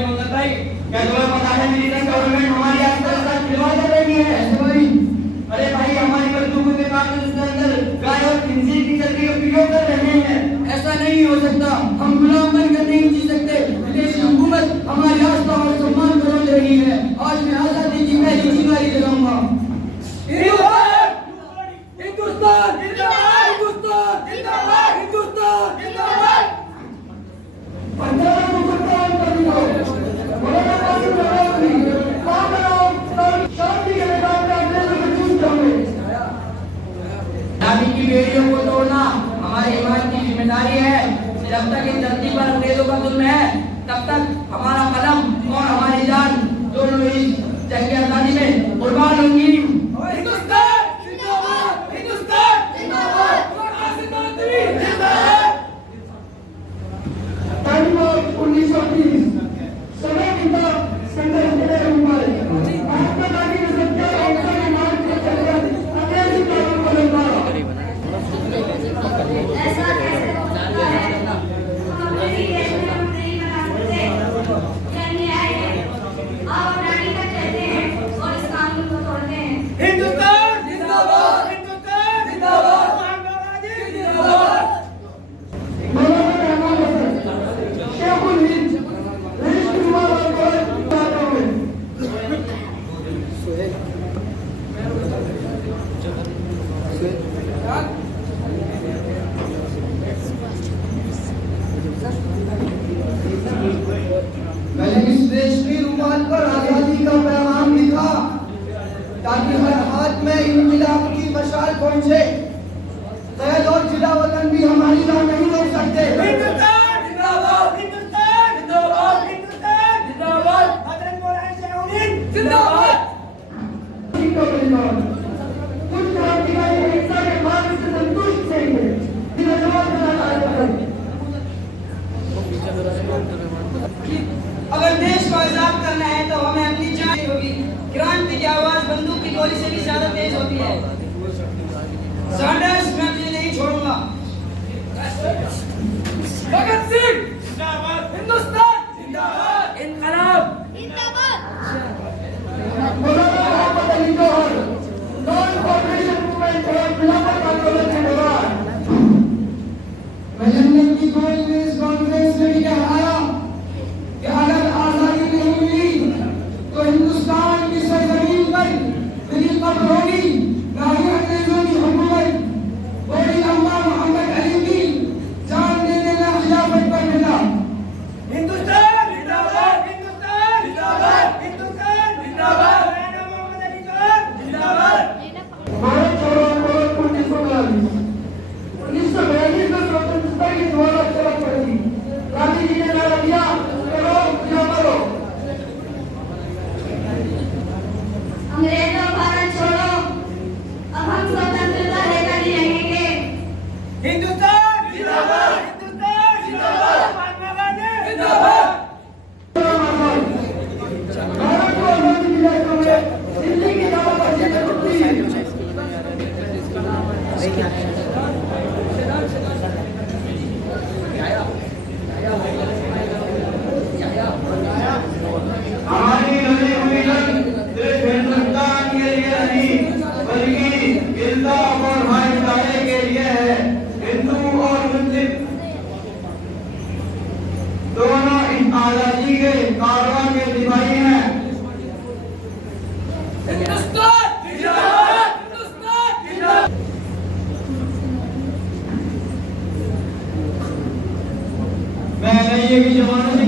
मंगल भाई, क्या तुम्हें पता है मिलिटेंट गवर्नमेंट हमारी आसपास का खिलवाड़ कर रही है? अरे भाई हमारी बंदूकों के कारतूस उसके अंदर गाय और खंजीर की चर्बी का प्रयोग कर रहे हैं। ऐसा नहीं हो सकता, हम गुलाम बनकर नहीं जी सकते। विदेशी हुकूमत हमारी आस्था और सम्मान को रोक रही है। आज मैं आजादी की पहली चिंगारी जलाऊंगा। हिंदुस्तान जिंदाबाद, हिंदुस्तान जिंदाबाद, हिंदुस्तान जिंदाबाद। की बेड़ियों को तोड़ना हमारी ईमान की जिम्मेदारी है। जब तक इस धरती पर अंग्रेजों का जुल्म है, तब तक हमारा कलम और हमारी जान दोनों इस जंग आजादी में कुर्बान होंगी। हिंदुस्तान जिंदाबाद, हिंदुस्तान जिंदाबाद, जिंदाबाद। 1930 समय पिता संघर्ष महात्मा गांधी ने सत्या अहिंसा के मार्ग पर चलकर अंग्रेजी कानून को बदला। ऐसा कैसे हो सकता है? हम अपने देश में हम नहीं बना सकते। यह अन्याय है। आप नारी तक कहते हैं और इस कानून को तोड़ते हैं। हिंदुस्तान जिंदाबाद, हिंदुस्तान जिंदाबाद, महात्मा गांधी जिंदाबाद। मैंने इस रेशमी रुमाल पर आजादी का पैगाम लिखा ताकि हर हाथ में इंकलाब की मशाल पहुंचे। कैद और जिला वतन भी हमारी राह नहीं रोक सकते। हिंदुस्तान जिंदाबाद, हिंदुस्तान जिंदाबाद, हिंदुस्तान जिंदाबाद, हजरत मौलाना शैखुद्दीन जिंदाबाद। कुछ क्रांतिकारी अहिंसा के मार्ग से संतुष्ट नहीं है। अगर देश को आजाद करना है तो हमें अपनी जान होगी। क्रांति की आवाज बंदूक की गोली से भी ज्यादा तेज होती है। सैंडर्स, मैं तुझे नहीं छोड़ूंगा। भगत सिंह जिंदाबाद, हिंदुस्तान जिंदाबाद, इनकलाब जिंदाबाद। मौलाना मोहम्मद अली जौहर नॉन कॉर्पोरेशन मूवमेंट और खिलाफत आंदोलन के दौरान मैं लंदन की प्रेस कॉन्फ्रेंस में कहा कि अगर आजादी नहीं मिली तो हिंदुस्तान की सरजमीन पर मेरी कब्र होगी, ना ही अंग्रेजों की हुकूमत। बड़ी अम्मा मोहम्मद अली की जान दे देना खिलाफत पर मिला। हिंदुस्तान जिंदाबाद, हिंदुस्तान जिंदाबाद, हिंदुस्तान जिंदाबाद, मौलाना मोहम्मद अली जौहर जिंदाबाद। भारत छोड़ो आंदोलन 1942 1942 में स्वतंत्रता की ज्वाला चमक पड़ी। गांधी जी ने नारा दिया, करो या मरो। अंग्रेजों भारत छोड़ो, अब हम स्वतंत्रता लेकर ही रहेंगे। हिंदुस्तान जिंदाबाद, हिंदुस्तान जिंदाबाद, महात्मा गांधी जिंदाबाद। भारत को आजादी दिलाते हुए दिल्ली की नाराबाजी में टूटी। हमारी लड़ी हुई जंग सिर्फ हिंदुस्तान के लिए नहीं बल्कि इंसाफ और भाईचारे के लिए है। हिंदू और मुस्लिम दोनों इस आजादी के कारवां के सिपाही हैं। हिंदुस्तान जिंदाबाद, हिंदुस्तान जिंदाबाद। मैं नहीं ये कि जमानत